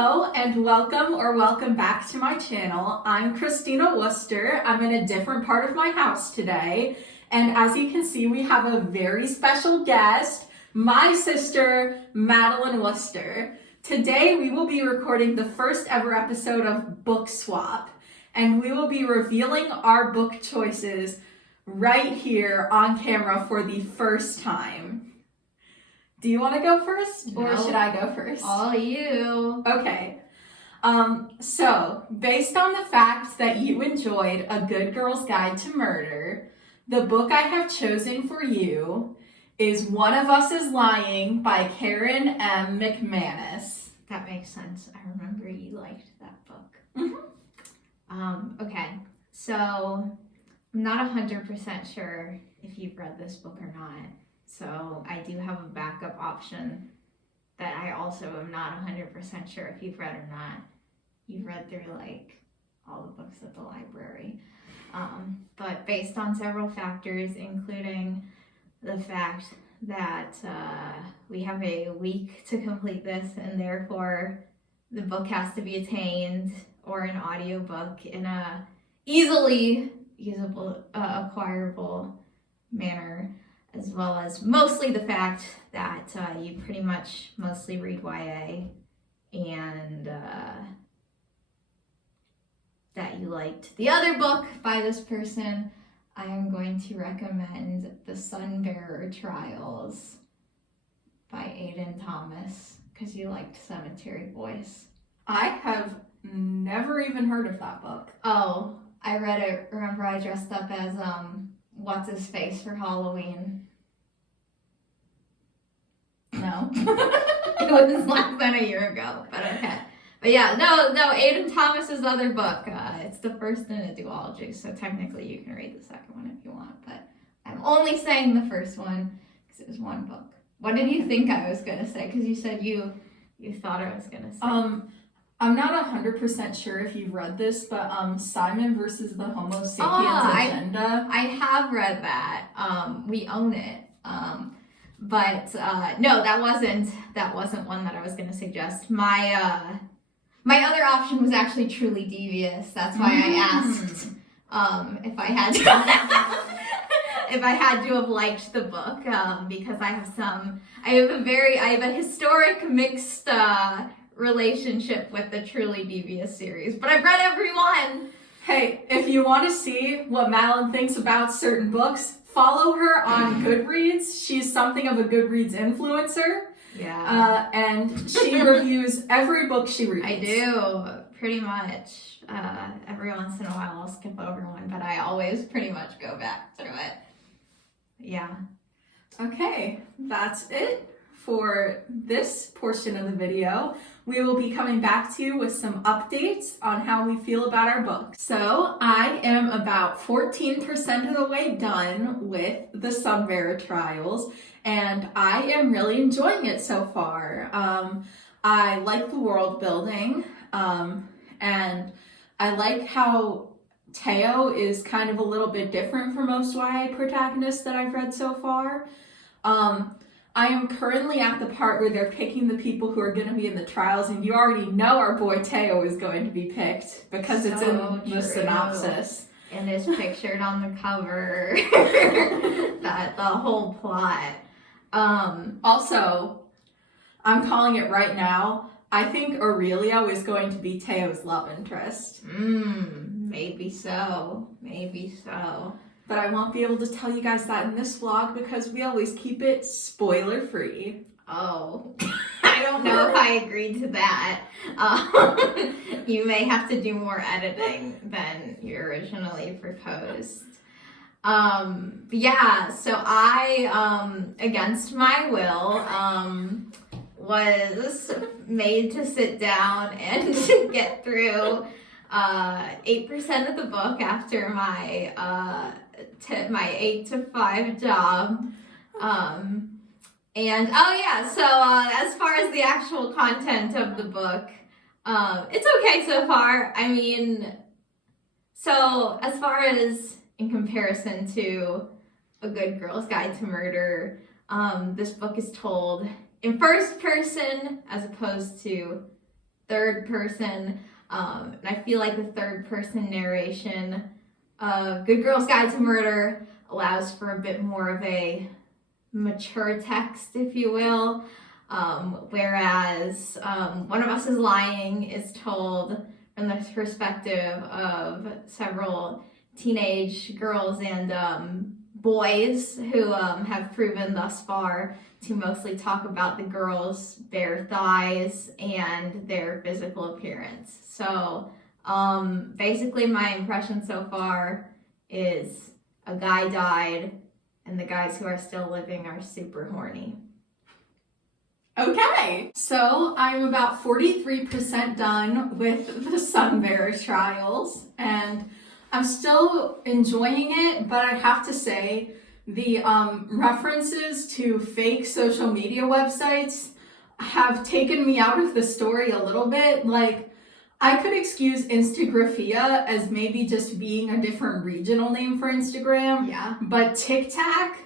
Hello and welcome back to my channel. I'm Christina Worcester. I'm in a different part of my house today. And as you can see, we have a very special guest, my sister, Madeline Worcester. Today, we will be recording the first ever episode of Book Swap. And we will be revealing our book choices right here on camera for the first time. Do you want to go first or should I go first? All you. Okay. So based on the fact that you enjoyed A Good Girl's Guide to Murder, the book I have chosen for you is One of Us is Lying by Karen M. McManus. That makes sense. I remember you liked that book. Mm-hmm. Okay. So I'm not 100% sure if you've read this book or not. So I do have a backup option that I also am not 100% sure if you've read or not. You've read through like all the books at the library. But based on several factors, including the fact that we have a week to complete this and therefore the book has to be attained or an audiobook in a easily usable, acquirable manner, as well as mostly the fact that you pretty much mostly read YA and that you liked the other book by this person, I am going to recommend The Sunbearer Trials by Aiden Thomas because you liked Cemetery Boys. I have never even heard of that book. Oh, I read it. Remember I dressed up as what's his face for Halloween? No. It was less than a year ago, but okay. But yeah, no, Aiden Thomas's other book, it's the first in a duology, so technically you can read the second one if you want, but I'm only saying the first one because it was one book. What did you think I was going to say? Because you said you thought I was going to say. I'm not 100% sure if you've read this, but Simon versus the Homo Sapiens Agenda. I have read that. We own it. But no, that wasn't one that I was going to suggest. My other option was actually Truly Devious. That's why I asked if I had to have liked the book, because I have a historic mixed relationship with the Truly Devious series, but I've read every one. Hey, if you want to see what Madeline thinks about certain books, follow her on Goodreads. She's something of a Goodreads influencer. Yeah. And she reviews every book she reads. I do, pretty much. Every once in a while I'll skip over one, but I always pretty much go back through it. Yeah. Okay, that's it for this portion of the video. We will be coming back to you with some updates on how we feel about our books. So I am about 14% of the way done with the Sunbearer Trials, and I am really enjoying it so far. I like the world building, and I like how Teo is kind of a little bit different from most YA protagonists that I've read so far. I am currently at the part where they're picking the people who are going to be in the trials, and you already know our boy Teo is going to be picked because it's in the synopsis. And it's pictured on the cover. The whole plot. Also, I'm calling it right now. I think Aurelio is going to be Teo's love interest. Maybe so. But I won't be able to tell you guys that in this vlog because we always keep it spoiler free. Oh, I don't know if I agreed to that. You may have to do more editing than you originally proposed. Yeah, so I, against my will, was made to sit down and get through 8% of the book after my 8 to 5 job. And so as far as the actual content of the book, it's okay so far. I mean, so as far as in comparison to A Good Girl's Guide to Murder, this book is told in first person as opposed to third person. And I feel like the third person narration of Good Girl's Guide to Murder allows for a bit more of a mature text, if you will. Whereas One of Us is Lying is told from the perspective of several teenage girls and boys who have proven thus far to mostly talk about the girls' bare thighs and their physical appearance. So basically my impression so far is a guy died and the guys who are still living are super horny. Okay, so I'm about 43% done with the Sunbearer trials, and I'm still enjoying it, but I have to say the references to fake social media websites have taken me out of the story a little bit. Like, I could excuse Instagraphia as maybe just being a different regional name for Instagram. Yeah. But TikTok,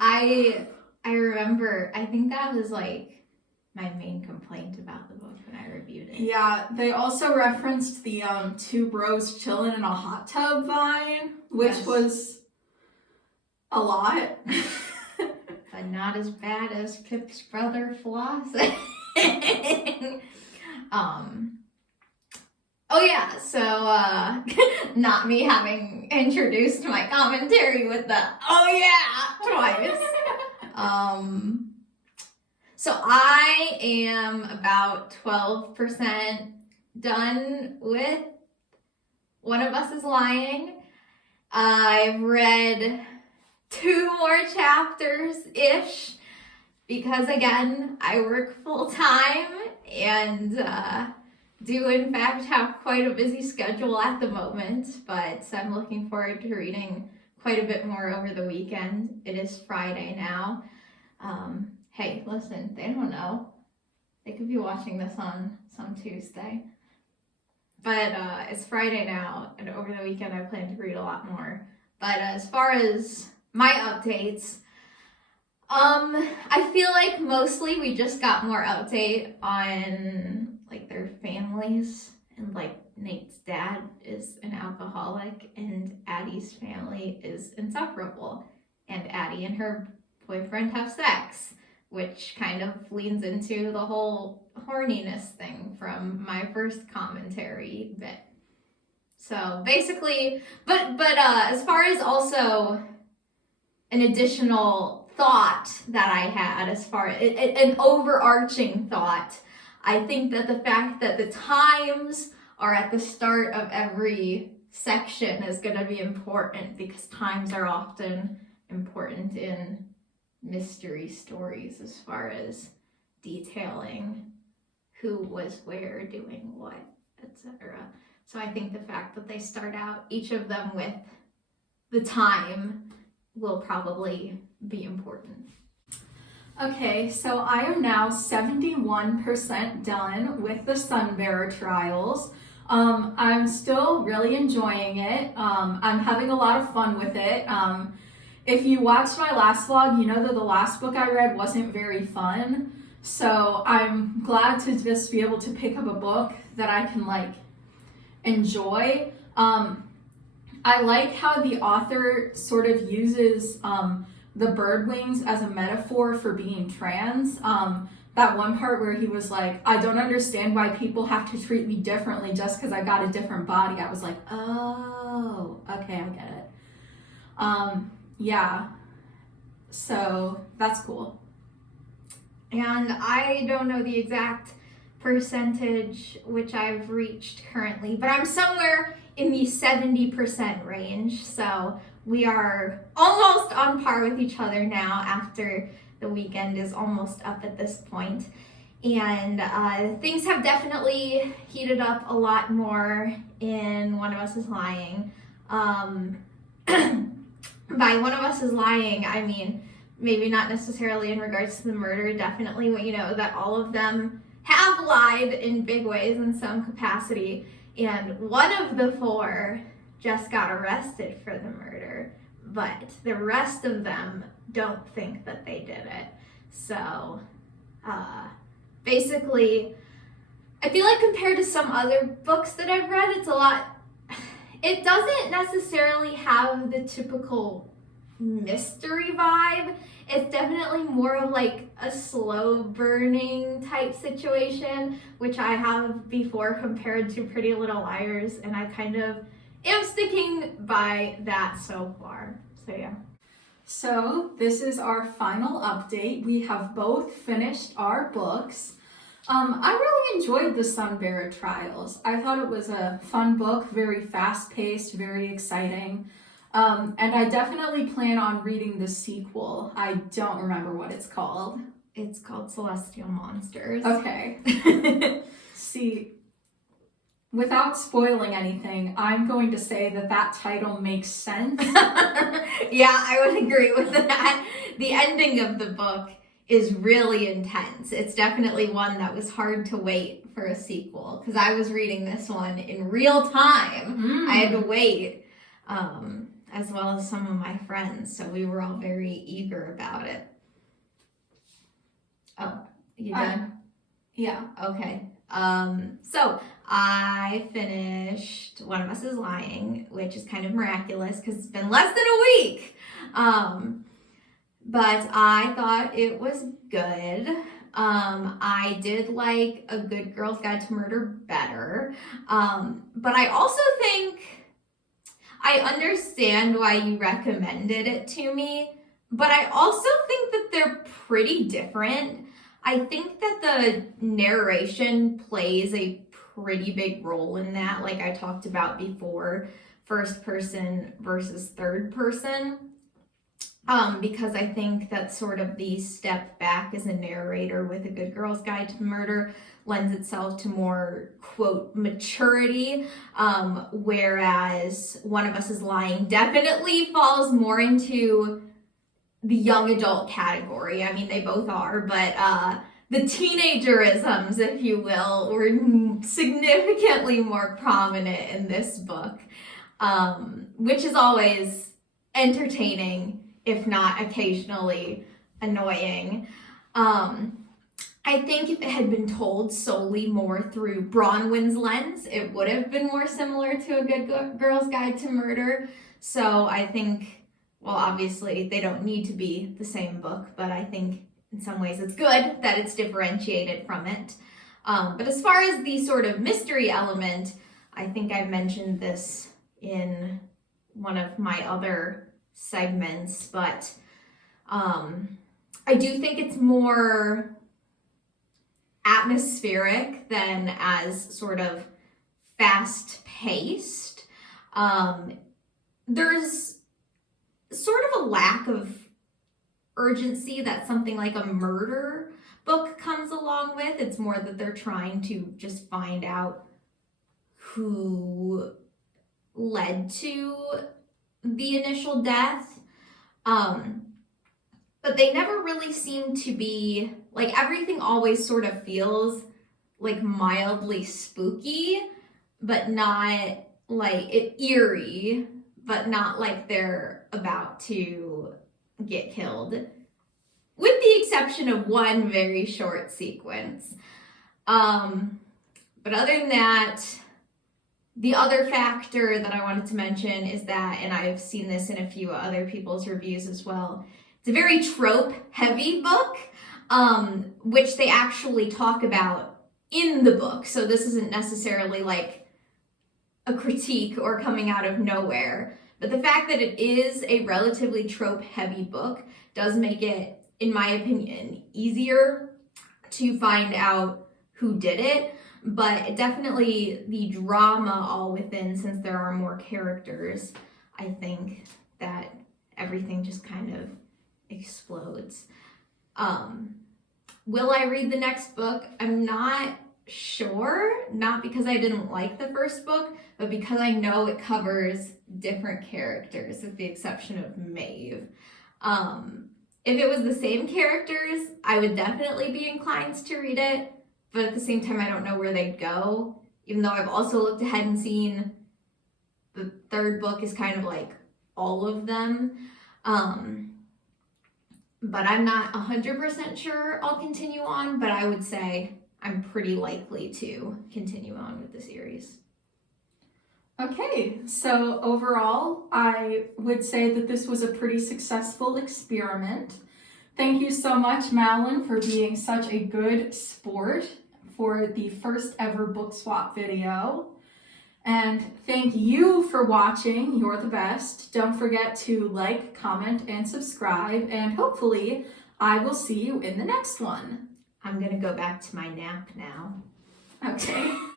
I remember, I think that was like my main complaint about the book when I reviewed it. yeah, they also referenced the two bros chilling in a hot tub vine, which was a lot. But not as bad as Pip's brother flossing. Oh yeah, so not me having introduced my commentary with the "oh yeah" twice. So I am about 12% done with One of Us is Lying. I've read 2 more chapters-ish because, again, I work full-time and do, in fact, have quite a busy schedule at the moment, but I'm looking forward to reading quite a bit more over the weekend. It is Friday now. Hey, listen, they don't know. They could be watching this on some Tuesday. But it's Friday now, and over the weekend I plan to read a lot more. But as far as my updates, I feel like mostly we just got more update on like their families, and like Nate's dad is an alcoholic and Addie's family is insufferable, and Addie and her boyfriend have sex, which kind of leans into the whole horniness thing from my first commentary bit. So basically, but as far as also an additional thought that I had, as far as an overarching thought, I think that the fact that the times are at the start of every section is going to be important, because times are often important in mystery stories as far as detailing who was where doing what, etc. So I think the fact that they start out each of them with the time will probably be important. Okay, so I am now 71% done with the Sunbearer trials. I'm still really enjoying it. I'm having a lot of fun with it. If you watched my last vlog, you know that the last book I read wasn't very fun. So I'm glad to just be able to pick up a book that I can like enjoy. I like how the author sort of uses the bird wings as a metaphor for being trans. That one part where he was like, I don't understand why people have to treat me differently just because I got a different body. I was like, oh, okay, I get it. Yeah, so that's cool. And I don't know the exact percentage which I've reached currently, but I'm somewhere in the 70% range. So we are almost on par with each other now after the weekend is almost up at this point. And things have definitely heated up a lot more in One of Us is Lying. By One of Us is Lying, I mean, maybe not necessarily in regards to the murder, definitely, you know, that all of them have lied in big ways in some capacity. And one of the 4 just got arrested for the murder, but the rest of them don't think that they did it. So, basically, I feel like compared to some other books that I've read, it doesn't necessarily have the typical mystery vibe. It's definitely more of like a slow burning type situation, which I have before compared to Pretty Little Liars, and I kind of am sticking by that so far. So yeah. So this is our final update. We have both finished our books. I really enjoyed the Sunbearer Trials. I thought it was a fun book, very fast-paced, very exciting. And I definitely plan on reading the sequel. I don't remember what it's called. It's called Celestial Monsters. Okay. See, without spoiling anything, I'm going to say that title makes sense. Yeah, I would agree with that. The ending of the book is really intense. It's definitely one that was hard to wait for a sequel, because I was reading this one in real time. I had to wait, as well as some of my friends, so we were all very eager about it. Oh, you done? Yeah. Okay. So I finished One of Us is Lying, which is kind of miraculous because it's been less than a week. But I thought it was good. I did like A Good Girl's Guide to Murder better. But I also think I understand why you recommended it to me, but I also think that they're pretty different. I think that the narration plays a pretty big role in that, like I talked about before, first person versus third person. Because I think that sort of the step back as a narrator with A Good Girl's Guide to Murder lends itself to more, quote, maturity, whereas One of Us is Lying definitely falls more into the young adult category. I mean, they both are, but the teenagerisms, if you will, were significantly more prominent in this book, which is always entertaining, if not occasionally annoying. I think if it had been told solely more through Bronwyn's lens, it would have been more similar to A Good Girl's Guide to Murder. So I think, well, obviously they don't need to be the same book, but I think in some ways it's good that it's differentiated from it. But as far as the sort of mystery element, I think I've mentioned this in one of my other segments, but I do think it's more atmospheric than as sort of fast-paced. There's sort of a lack of urgency that something like a murder book comes along with. It's more that they're trying to just find out who led to the initial death. But they never really seem to be, like, everything always sort of feels like mildly spooky, but not like eerie, but not like they're about to get killed, with the exception of one very short sequence. But other than that, the other factor that I wanted to mention is that, and I've seen this in a few other people's reviews as well, it's a very trope-heavy book, which they actually talk about in the book. So this isn't necessarily like a critique or coming out of nowhere. But the fact that it is a relatively trope-heavy book does make it, in my opinion, easier to find out who did it. But definitely the drama all within, since there are more characters, I think that everything just kind of explodes. Will I read the next book? I'm not sure, not because I didn't like the first book, but because I know it covers different characters, with the exception of Maeve. If it was the same characters, I would definitely be inclined to read it, but at the same time, I don't know where they'd go, even though I've also looked ahead and seen the third book is kind of like all of them. But I'm not 100% sure I'll continue on, but I would say I'm pretty likely to continue on with the series. Okay, so overall, I would say that this was a pretty successful experiment. Thank you so much, Madeline, for being such a good sport for the first ever book swap video. And thank you for watching. You're the best. Don't forget to like, comment, and subscribe. And hopefully, I will see you in the next one. I'm gonna go back to my nap now. Okay.